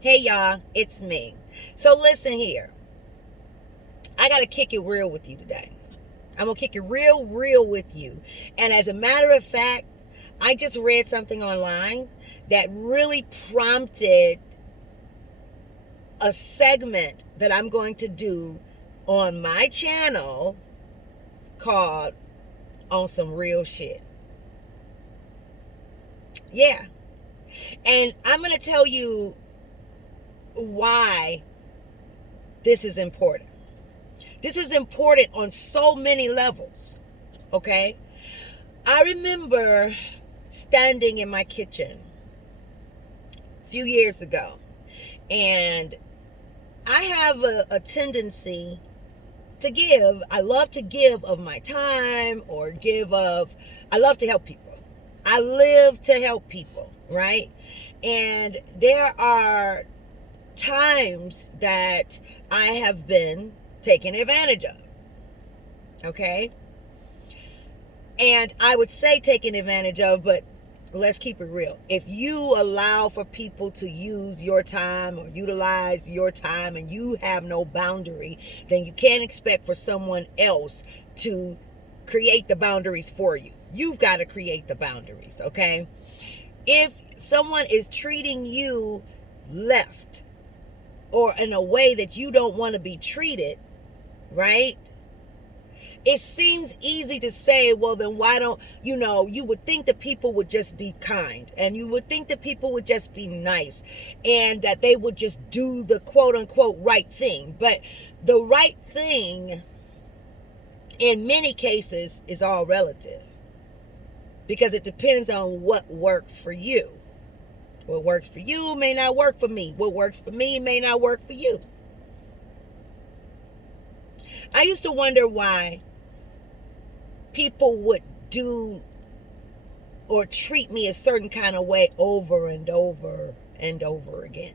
Hey y'all, it's me. So listen here. I got to kick it real with you today. I'm going to kick it real with you. And as a matter of fact, I just read something online that really prompted a segment that I'm going to do on my channel called On Some Real Shit. Yeah. And I'm going to tell you why this is important. This is important on so many levels, okay? I remember standing in my kitchen a few years ago, and I have a tendency to give. I love to give of my time or I love to help people. I live to help people, right? And there are times that I have been taken advantage of, okay? And I would say taken advantage of, but let's keep it real. If you allow for people to use your time or utilize your time and you have no boundary, then you can't expect for someone else to create the boundaries for you. You've got to create the boundaries, okay? If someone is treating you left or in a way that you don't want to be treated, right? It seems easy to say, well, then why don't, you would think that people would just be kind and you would think that people would just be nice and that they would just do the quote unquote right thing. But the right thing in many cases is all relative because it depends on what works for you. What works for you may not work for me. What works for me may not work for you. I used to wonder why people would do or treat me a certain kind of way over and over and over again.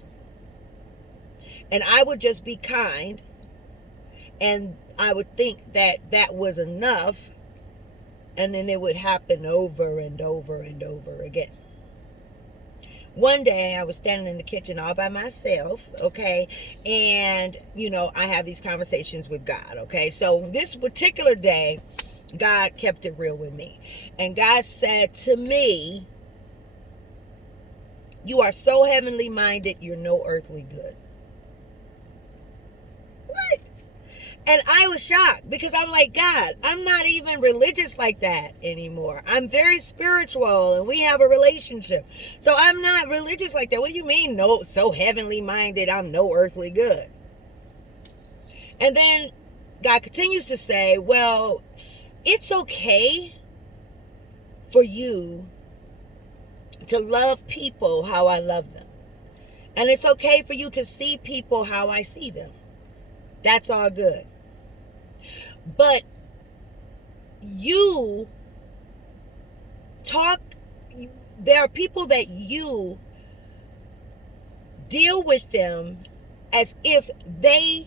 And I would just be kind, and I would think that that was enough, and then it would happen over and over and over again. One day I was standing in the kitchen all by myself, okay, and I have these conversations with God, okay. So this particular day, God kept it real with me. And God said to me, you are so heavenly minded, you're no earthly good. What? And I was shocked because I'm like, God, I'm not even religious like that anymore. I'm very spiritual and we have a relationship. So I'm not religious like that. What do you mean, no, so heavenly minded, I'm no earthly good? And then God continues to say, well, it's okay for you to love people how I love them. And it's okay for you to see people how I see them. That's all good. But you there are people that you deal with them as if they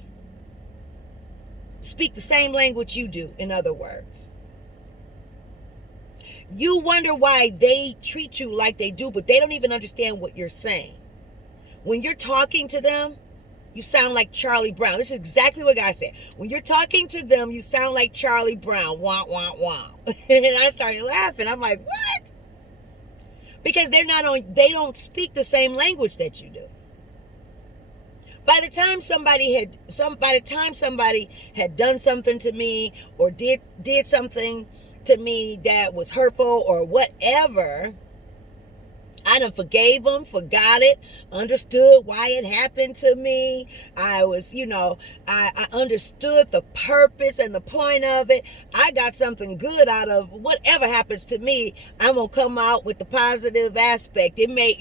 speak the same language you do, in other words. You wonder why they treat you like they do, but they don't even understand what you're saying. When you're talking to them, you sound like Charlie Brown. This is exactly what God said. When you're talking to them, you sound like Charlie Brown. Wah, wah, wah. And I started laughing. I'm like, what? Because they don't speak the same language that you do. By the time somebody had done something to me or did something to me that was hurtful or whatever, I done forgave them, forgot it, understood why it happened to me. I was, I understood the purpose and the point of it. I got something good out of whatever happens to me. I'm going to come out with the positive aspect. It may,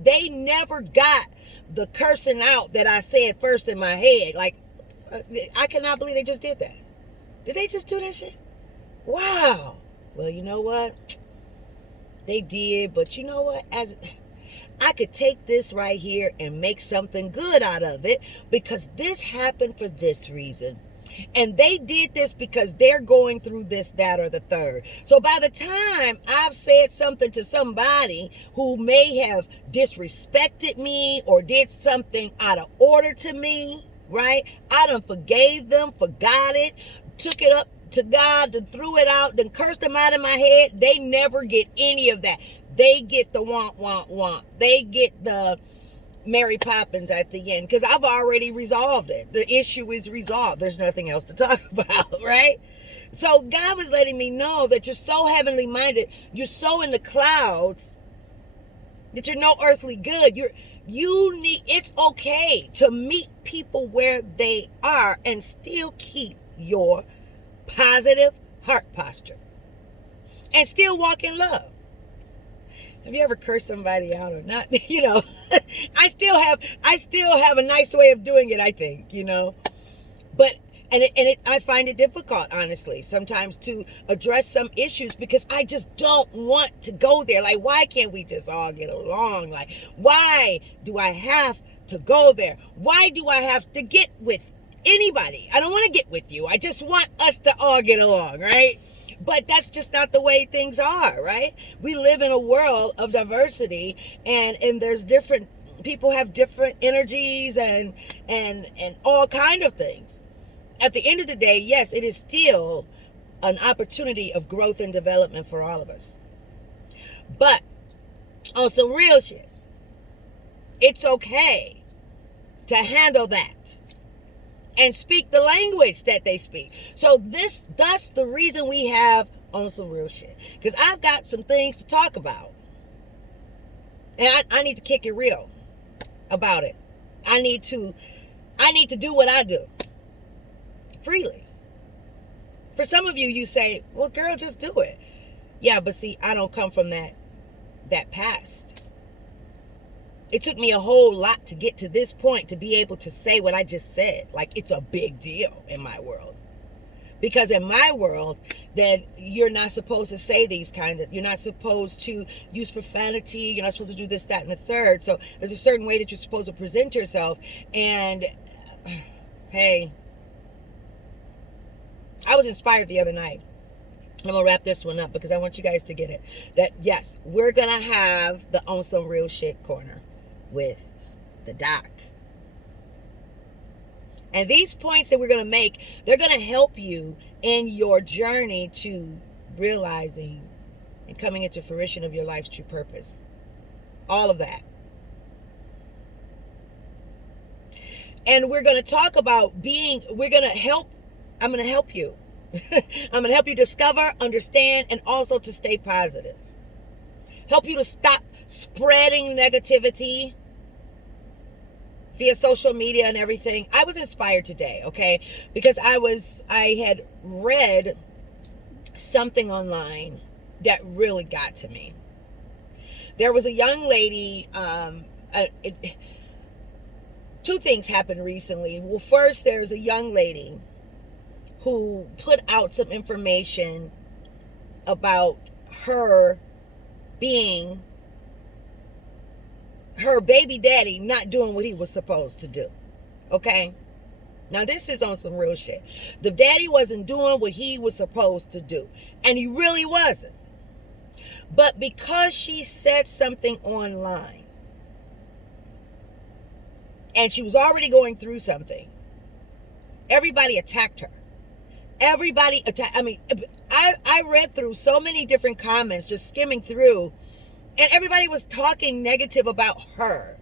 they never got the cursing out that I said first in my head. Like, I cannot believe they just did that. Did they just do that shit? Wow. Well, you know what? They did, but you know what? As I could take this right here and make something good out of it because this happened for this reason. And they did this because they're going through this, that, or the third. So by the time I've said something to somebody who may have disrespected me or did something out of order to me, right? I done forgave them, forgot it, took it up to God, then threw it out, then cursed them out of my head. They never get any of that. They get the want. They get the Mary Poppins at the end, because I've already resolved it. The issue is resolved. There's nothing else to talk about, right? So God was letting me know that you're so heavenly minded, you're so in the clouds that you're no earthly good. It's okay to meet people where they are and still keep your positive heart posture and still walk in love. Have you ever cursed somebody out or not? I still have a nice way of doing it, I think, but I find it difficult, honestly, sometimes to address some issues because I just don't want to go there. Like, why can't we just all get along? Like, why do I have to go there? Why do I have to get with anybody? I don't want to get with you. I just want us to all get along, right? But that's just not the way things are, right? We live in a world of diversity, and there's different people have different energies and all kind of things. At the end of the day, yes, it is still an opportunity of growth and development for all of us. But on some real shit, it's okay to handle that and speak the language that they speak. So that's the reason we have On Some Real Shit. Because I've got some things to talk about. And I need to kick it real about it. I need to do what I do. Freely. For some of you, you say, well, girl, just do it. Yeah, but see, I don't come from that past. It took me a whole lot to get to this point to be able to say what I just said. Like, it's a big deal in my world. Because in my world, then you're not supposed to say you're not supposed to use profanity. You're not supposed to do this, that, and the third. So there's a certain way that you're supposed to present yourself. And hey, I was inspired the other night. I'm going to wrap this one up because I want you guys to get it. That, yes, we're going to have the On Some Real Shit corner with the doc. And these points that we're going to make, they're going to help you in your journey to realizing and coming into fruition of your life's true purpose. All of that. And we're going to talk about I'm going to help you. I'm going to help you discover, understand, and also to stay positive. Help you to stop spreading negativity via social media and everything. I was inspired today, okay? Because I had read something online that really got to me. There was a young lady, two things happened recently. Well, first, there's a young lady who put out some information about her baby daddy not doing what he was supposed to do. Okay? Now, this is on some real shit. The daddy wasn't doing what he was supposed to do. And he really wasn't. But because she said something online, and she was already going through something, everybody attacked her. I read through so many different comments, just skimming through, and everybody was talking negative about her.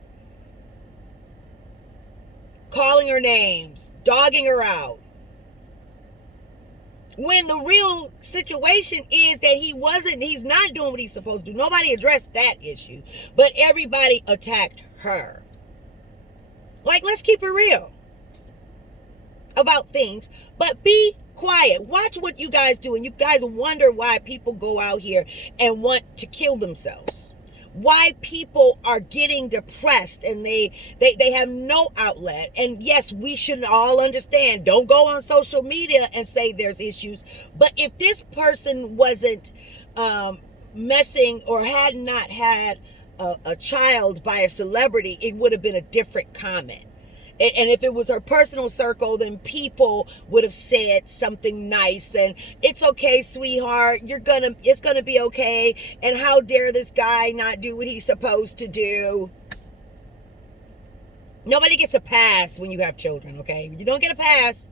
Calling her names, dogging her out. When the real situation is that he's not doing what he's supposed to do. Nobody addressed that issue, but everybody attacked her. Like, let's keep it real about things, but be quiet. Watch what you guys do, and you guys wonder why people go out here and want to kill themselves. Why people are getting depressed and they have no outlet. And yes, we should all understand. Don't go on social media and say there's issues. But if this person wasn't messing or had not had a child by a celebrity, it would have been a different comment. And if it was her personal circle, then people would have said something nice and it's okay, sweetheart, it's gonna be okay, and how dare this guy not do what he's supposed to do. Nobody gets a pass when you have children, okay? You don't get a pass.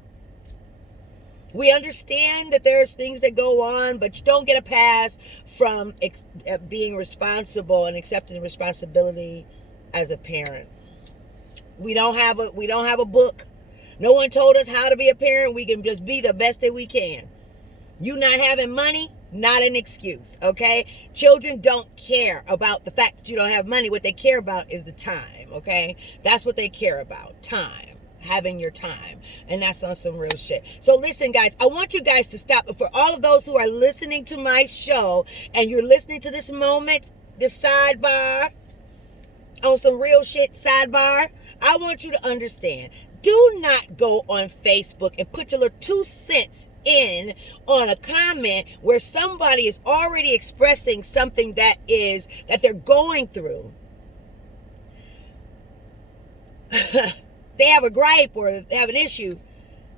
We understand that there's things that go on, but you don't get a pass from being responsible and accepting responsibility as a parent. We don't have a book. No one told us how to be a parent. We can just be the best that we can. You not having money, not an excuse, okay? Children don't care about the fact that you don't have money. What they care about is the time, okay? That's what they care about, time. Having your time. And that's on some real shit. So listen, guys, I want you guys to stop. For all of those who are listening to my show and you're listening to this moment, this sidebar, on some real shit sidebar, I want you to understand. Do not go on Facebook and put your little 2 cents in on a comment where somebody is already expressing something that they're going through. They have a gripe or they have an issue.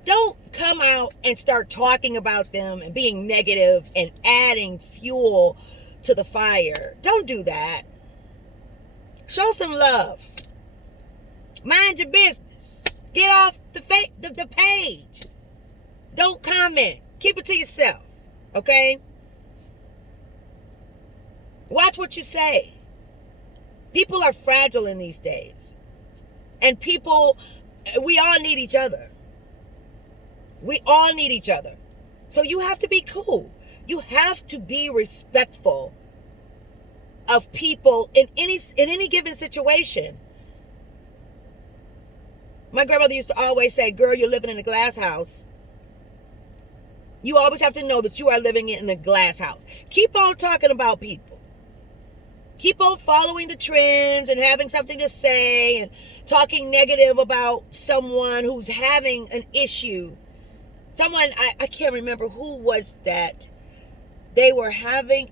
Don't come out and start talking about them and being negative and adding fuel to the fire. Don't do that. Show some love. Mind your business. Get off the page. Don't comment. Keep it to yourself. Okay? Watch what you say. People are fragile in these days. And we all need each other. We all need each other. So you have to be cool. You have to be respectful of people in any given situation. My grandmother used to always say, girl, you're living in a glass house. You always have to know that you are living in the glass house. Keep on talking about people. Keep on following the trends and having something to say and talking negative about someone who's having an issue. Someone, I can't remember who was that. They were having,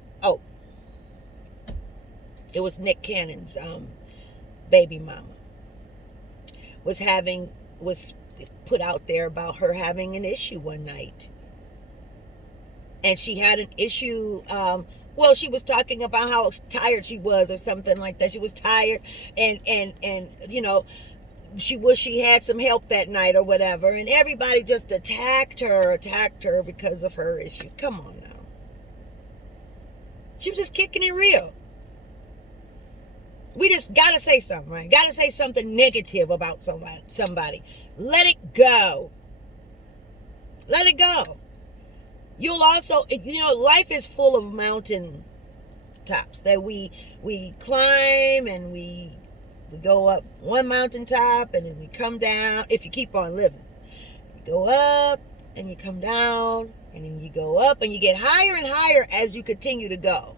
it was Nick Cannon's baby mama. Was put out there about her having an issue one night. And she had an issue, she was talking about how tired she was or something like that. She was tired and she wished she had some help that night or whatever. And everybody just attacked her because of her issue. Come on now. She was just kicking it real. We just got to say something, right? Got to say something negative about somebody. Let it go. Let it go. You'll also, life is full of mountain tops that we climb and we go up one mountaintop and then we come down if you keep on living. You go up and you come down and then you go up and you get higher and higher as you continue to go.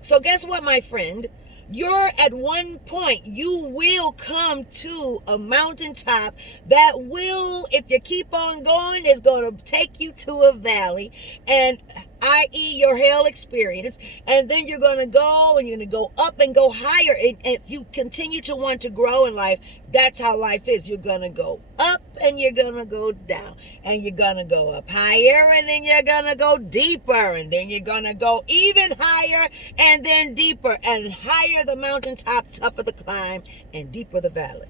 So guess what, my friend? You're at one point, you will come to a mountaintop that will, if you keep on going, is going to take you to a valley, and i.e. your hell experience. And then you're going to go and you're going to go up and go higher. And if you continue to want to grow in life, that's how life is. You're going to go up and you're going to go down. And you're going to go up higher and then you're going to go deeper. And then you're going to go even higher and then deeper. And higher the mountaintop, tougher the climb, and deeper the valley.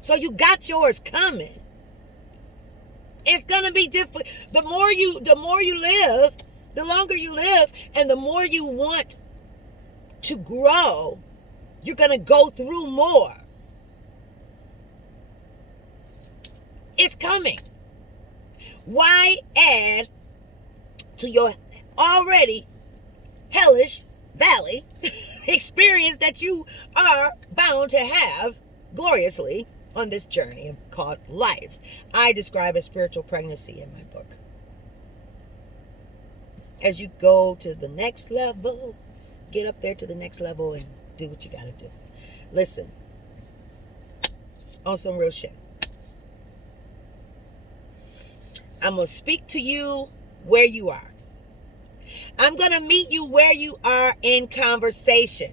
So you got yours coming. It's going to be different. The more you live, the longer you live, and the more you want to grow, you're going to go through more. It's coming. Why add to your already hellish valley experience that you are bound to have gloriously on this journey called life? I describe as spiritual pregnancy in my book. As you go to the next level, get up there to the next level and do what you got to do. Listen, on some real shit. I'm going to speak to you where you are. I'm going to meet you where you are in conversation.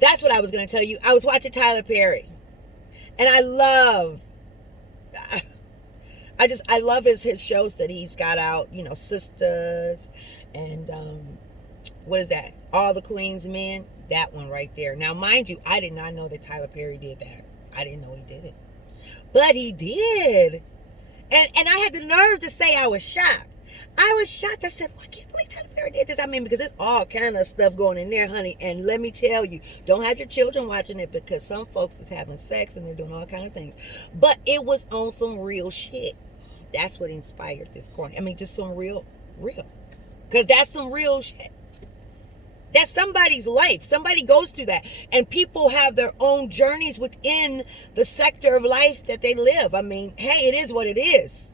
That's what I was going to tell you. I was watching Tyler Perry, and I love his shows that he's got out, Sisters, and what is that? All the Queen's Men. That one right there. Now, mind you, I did not know that Tyler Perry did that. I didn't know he did it. But he did. And I had the nerve to say I was shocked. I was shocked. I said, well, I can't believe Tyler Perry did this. I mean, because there's all kind of stuff going in there, honey. And let me tell you, don't have your children watching it, because some folks is having sex and they're doing all kind of things. But it was on some real shit. That's what inspired this corner. I mean, just some real. Because that's some real shit. That's somebody's life. Somebody goes through that. And people have their own journeys within the sector of life that they live. I mean, hey, it is what it is.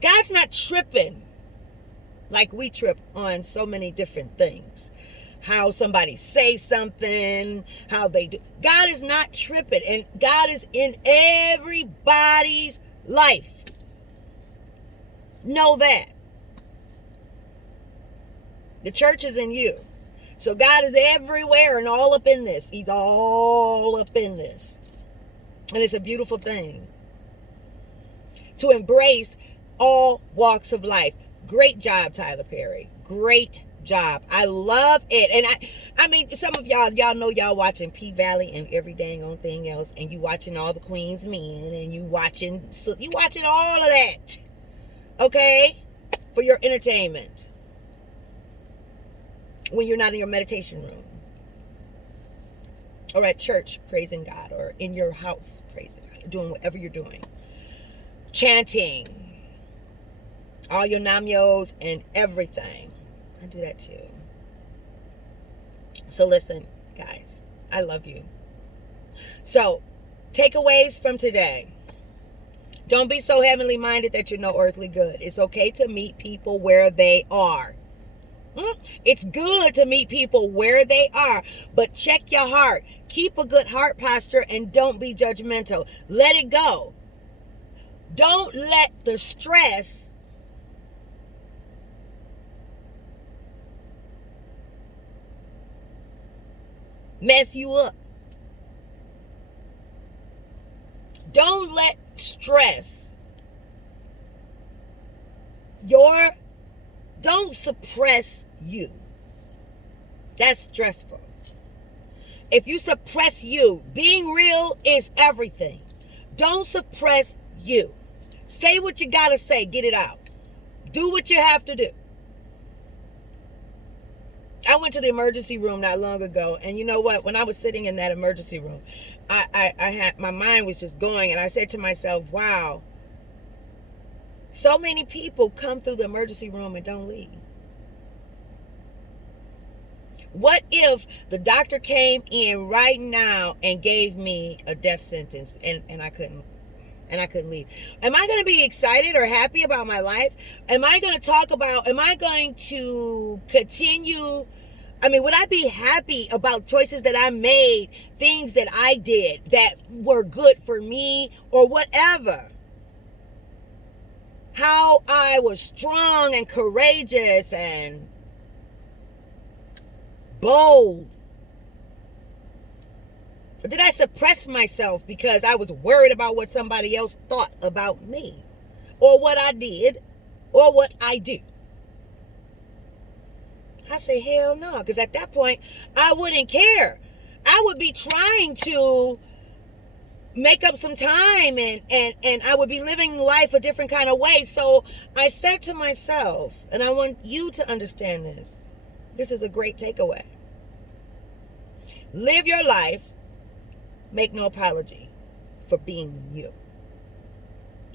God's not tripping like we trip on so many different things. How somebody say something, how they do. God is not tripping. And God is in everybody's life. Know that. The church is in you. So God is everywhere and all up in this. He's all up in this. And it's a beautiful thing to embrace all walks of life. Great job, Tyler Perry. Great job. I love it. And I mean, some of y'all know y'all watching P-Valley and every dang on thing else. And you watching All the Queen's Men. And you watching all of that. Okay? For your entertainment. When you're not in your meditation room, or at church praising God, or in your house praising God, or doing whatever you're doing, chanting all your namios and everything. I do that too. So listen, guys, I love you. So takeaways from today: don't be so heavenly minded that you're no earthly good. It's okay to meet people where they are. It's good to meet people where they are, but check your heart. Keep a good heart posture and don't be judgmental. Let it go. Don't let the stress mess you up. Don't let stress don't suppress you. That's stressful. If you suppress you, being real is everything. Don't suppress you. Say what you gotta say. Get it out. Do what you have to do. I went to the emergency room not long ago, and you know what? When I was sitting in that emergency room, I had, my mind was just going, and I said to myself, wow, so many people come through the emergency room and don't leave. What if the doctor came in right now and gave me a death sentence and I couldn't leave? Am I going to be excited or happy about my life? Am I going to continue? I mean, would I be happy about choices that I made, things that I did that were good for me or whatever? How I was strong and courageous and bold. Or did I suppress myself because I was worried about what somebody else thought about me, or what I did, or what I do? I say, hell no, because at that point, I wouldn't care. I would be trying to make up some time, and I would be living life a different kind of way. So I said to myself, and I want you to understand this. This is a great takeaway. Live your life. Make no apology for being you.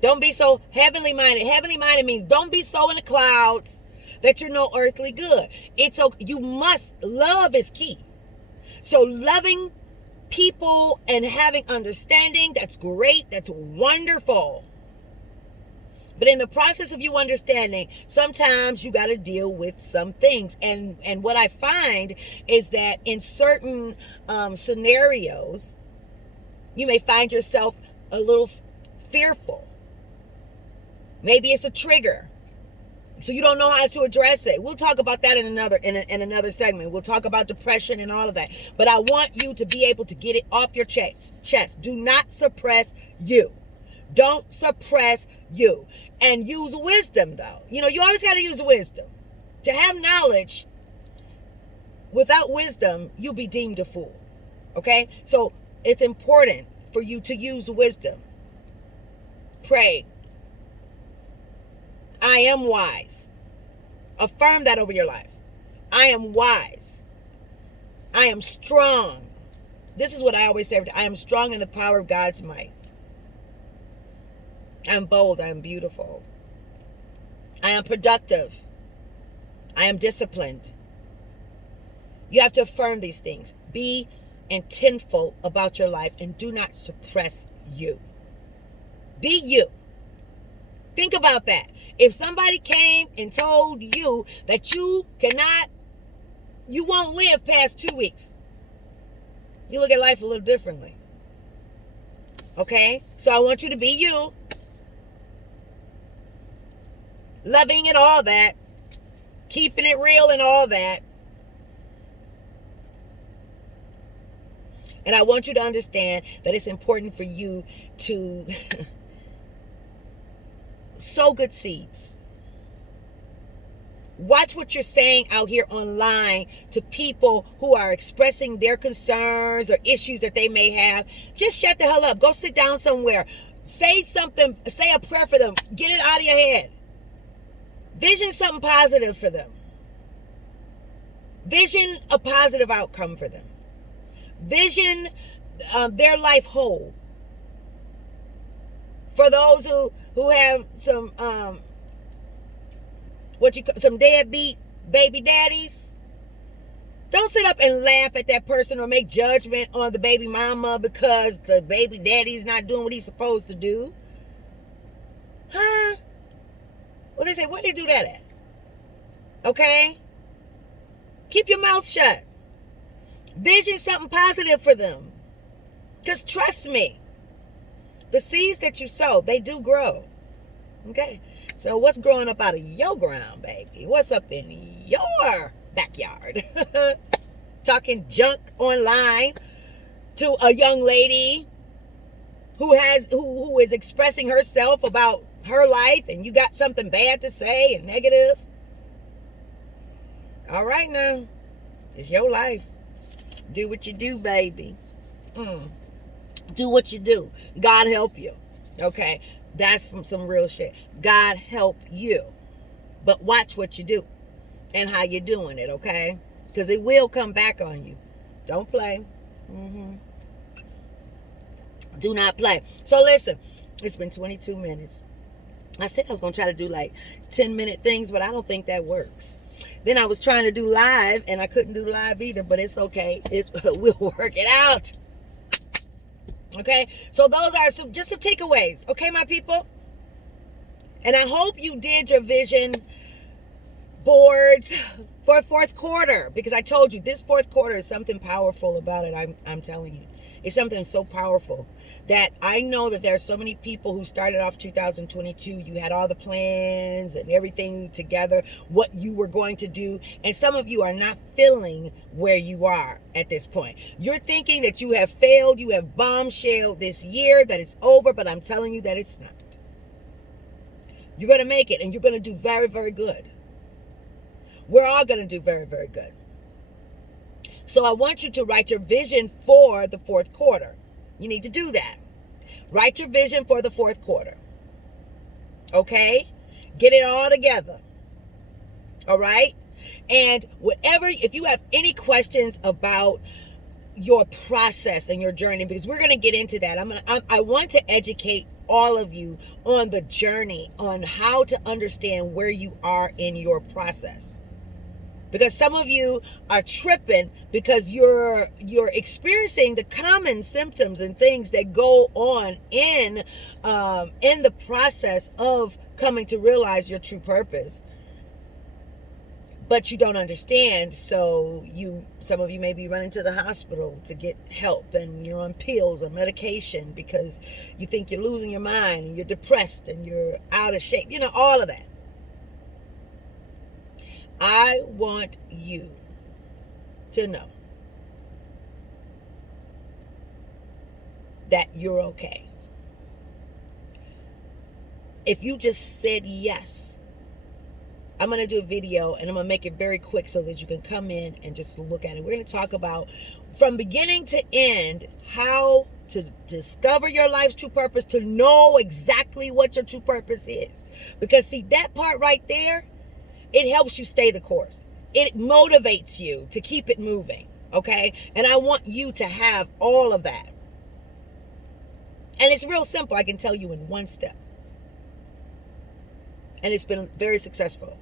Don't be so heavenly minded. Heavenly minded means don't be so in the clouds that you're no earthly good. It's okay. You must, love is key. So loving people and having understanding, that's great. That's wonderful. But in the process of you understanding, sometimes you got to deal with some things. And what I find is that in certain scenarios, you may find yourself a little fearful. Maybe it's a trigger. So you don't know how to address it. We'll talk about that in another segment. We'll talk about depression and all of that. But I want you to be able to get it off your chest. Do not suppress you. Don't suppress you. And use wisdom, though. You always got to use wisdom. To have knowledge without wisdom, you'll be deemed a fool. Okay? So it's important for you to use wisdom. Pray. I am wise. Affirm that over your life. I am wise. I am strong. This is what I always say. I am strong in the power of God's might. I am bold. I am beautiful. I am productive. I am disciplined. You have to affirm these things. Be intentful about your life and do not suppress you. Be you. Think about that. If somebody came and told you that you won't live past 2 weeks, you look at life a little differently. Okay? So I want you to be you. Loving and all that. Keeping it real and all that. And I want you to understand that it's important for you to sow good seeds. Watch what you're saying out here online to people who are expressing their concerns or issues that they may have. Just shut the hell up. Go sit down somewhere. Say something. Say a prayer for them. Get it out of your head. Vision something positive for them. Vision a positive outcome for them. Vision their life whole. For those who have some some deadbeat baby daddies, don't sit up and laugh at that person or make judgment on the baby mama because the baby daddy's not doing what he's supposed to do. Huh? Well, they say, where they do that at? Okay? Keep your mouth shut. Vision something positive for them. Because trust me, the seeds that you sow, they do grow. Okay? So what's growing up out of your ground, baby? What's up in your backyard? Talking junk online to a young lady who is expressing herself about her life, and you got something bad to say and negative. All right now. It's your life. Do what you do, baby. Do what you do. God help you. Okay? That's from some real shit. God help you. But watch what you do and how you're doing it, okay? Because it will come back on you. Don't play. Do not play. So listen, it's been 22 minutes. I said I was going to try to do like 10-minute things, but I don't think that works. Then I was trying to do live, and I couldn't do live either, but it's okay. We'll work it out. Okay? So those are some takeaways. Okay, my people? And I hope you did your vision boards for fourth quarter, because I told you this fourth quarter is something powerful about it. I'm telling you. It's something so powerful that I know that there are so many people who started off 2022. You had all the plans and everything together, what you were going to do. And some of you are not feeling where you are at this point. You're thinking that you have failed. You have bombshelled this year, that it's over. But I'm telling you that it's not. You're going to make it, and you're going to do very, very good. We're all going to do very, very good. So I want you to write your vision for the fourth quarter. You need to do that. Write your vision for the fourth quarter. Okay? Get it all together. All right? And if you have any questions about your process and your journey, because we're going to get into that. I want to educate all of you on the journey, on how to understand where you are in your process. Because some of you are tripping because you're experiencing the common symptoms and things that go on in the process of coming to realize your true purpose. But you don't understand, so some of you may be running to the hospital to get help, and you're on pills or medication because you think you're losing your mind and you're depressed and you're out of shape. All of that. I want you to know that you're okay. If you just said yes, I'm going to do a video and I'm going to make it very quick so that you can come in and just look at it. We're going to talk about from beginning to end how to discover your life's true purpose, to know exactly what your true purpose is. Because see, that part right there, it helps you stay the course. It motivates you to keep it moving, okay? And I want you to have all of that. And it's real simple. I can tell you in one step. And it's been very successful.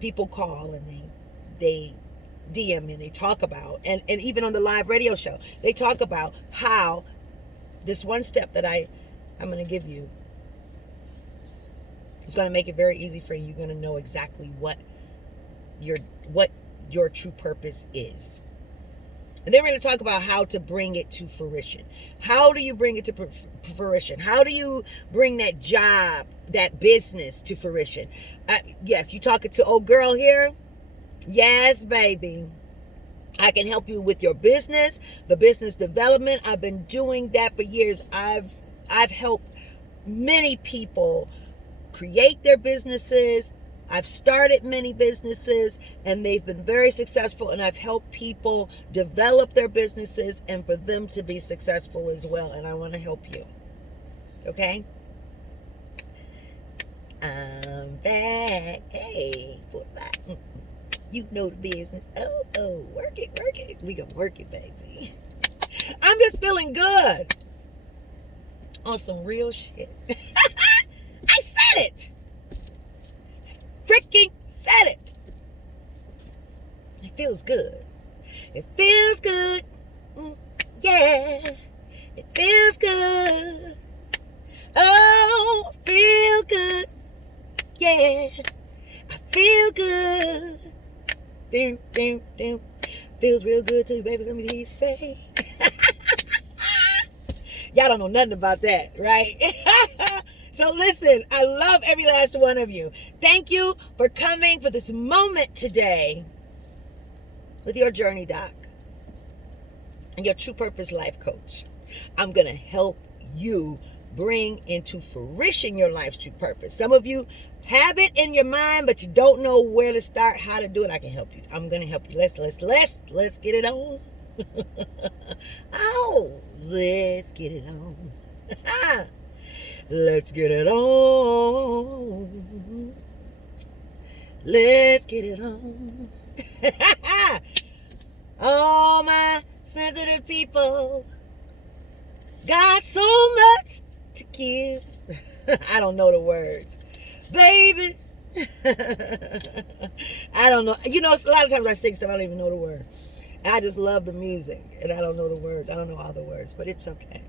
People call and they DM me and they talk about, and even on the live radio show, they talk about how this one step that I'm going to give you is going to make it very easy for you. You're going to know exactly what your true purpose is. And then we're going to talk about how to bring it to fruition. How do you bring it to fruition? How do you bring that job, that business to fruition? Yes, you talking to old girl here? Yes, baby. I can help you with your business, the business development. I've been doing that for years. I've helped many people create their businesses. I've started many businesses and they've been very successful, and I've helped people develop their businesses and for them to be successful as well. And I want to help you. Okay? I'm back. Hey, you know the business. Oh, work it. We gonna work it, baby. I'm just feeling good on some real shit. I said it. Freaking said it. It feels good. It feels good. Yeah. It feels good. Oh, feel good. Yeah. I feel good. Doom. Feels real good to you, baby. Let me hear you say. Y'all don't know nothing about that, right? So listen, I love every last one of you. Thank you for coming for this moment today with your journey doc and your true purpose life coach. I'm going to help you bring into fruition your life's true purpose. Some of you have it in your mind, but you don't know where to start, how to do it. I can help you. I'm going to help you. Let's get it on. Oh, let's get it on. Let's get it on. Let's get it on. Oh, my sensitive people got so much to give. I don't know the words. Baby. I don't know. You know, a lot of times I sing stuff, I don't even know the word. And I just love the music, and I don't know the words. I don't know all the words, but it's okay.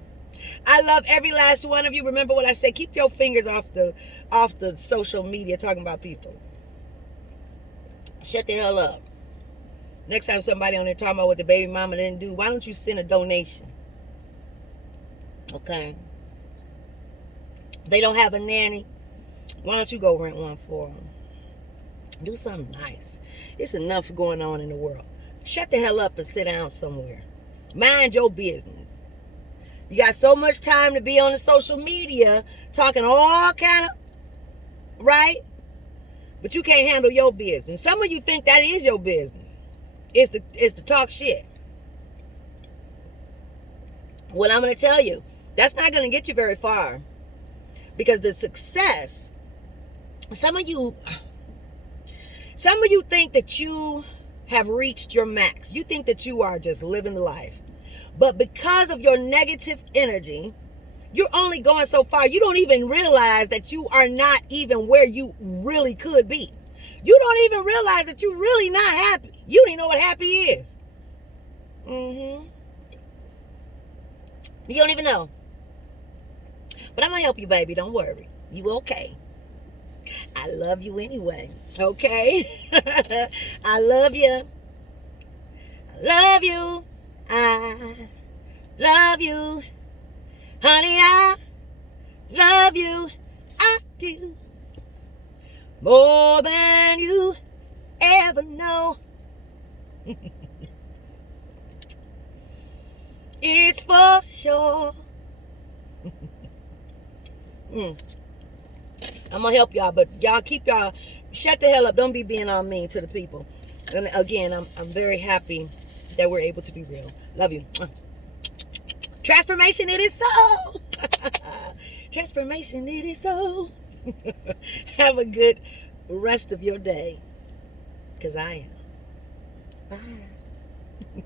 I love every last one of you. Remember what I said. Keep your fingers off the social media talking about people. Shut the hell up. Next time somebody on there talking about what the baby mama didn't do, why don't you send a donation? Okay. They don't have a nanny. Why don't you go rent one for them? Do something nice. It's enough going on in the world. Shut the hell up and sit down somewhere. Mind your business. You got so much time to be on the social media talking all kind of, right? But you can't handle your business. Some of you think that is your business. It's to talk shit. Well, I'm going to tell you, that's not going to get you very far. Because the success, some of you think that you have reached your max. You think that you are just living the life. But because of your negative energy, you're only going so far. You don't even realize that you are not even where you really could be. You don't even realize that you're really not happy. You don't even know what happy is. You don't even know. But I'm going to help you, baby. Don't worry. You okay. I love you anyway. Okay? I love you. I love you. I love you. Honey, I love you. I do. More than you never know. It's for sure. I'm gonna help y'all, but y'all keep y'all shut the hell up. Don't be being all mean to the people. And again, I'm very happy that we're able to be real. Love you. Transformation, it is so. Transformation, it is so. Have a good rest of your day, because I am. Bye.